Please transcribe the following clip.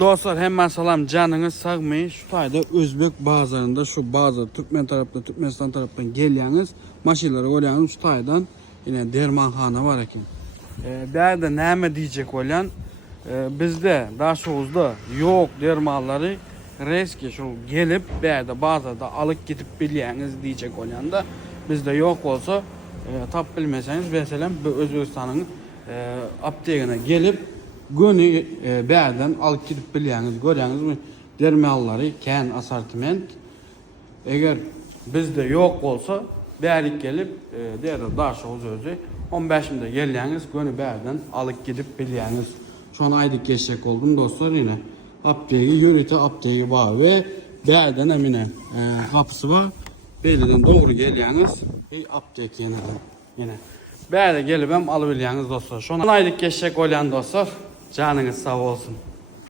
Dostlar hemen salam canınız sağmayın. Şu tayda Özbek bazarında şu bazar Türkmen tarafından Türkmenistan tarafından geliyorsunuz. Maşinleri oluyorsunuz şu taydan yine dermanhane var ekin. Derdi neme diyecek olan bizde daha çoğuzda yok dermanları reski şu gelip derdi bazarda alıp gidip biliyorsunuz diyecek olan da bizde yok olsa tap bilmeseniz mesela Özbekistan'ın aptekine gelip günü berden alıp gidip biliyorsunuz, görüyorsunuz mu? Dermalları, ken asortiment. Eğer bizde yok olsa berlik gelip derdi daha çok özü 15'inde geliyorsunuz, günü berden alıp gidip biliyorsunuz. Şu an aydık geçecek oldum dostlar yine. Apteki, yürüte apteki var ve berden emine kapısı var. Belirden doğru geliyorsunuz. Apteki yine. Berde gelip hem alıp biliyorsunuz dostlar. Şu an aydık geçecek olan dostlar. Canınız sağ olsun.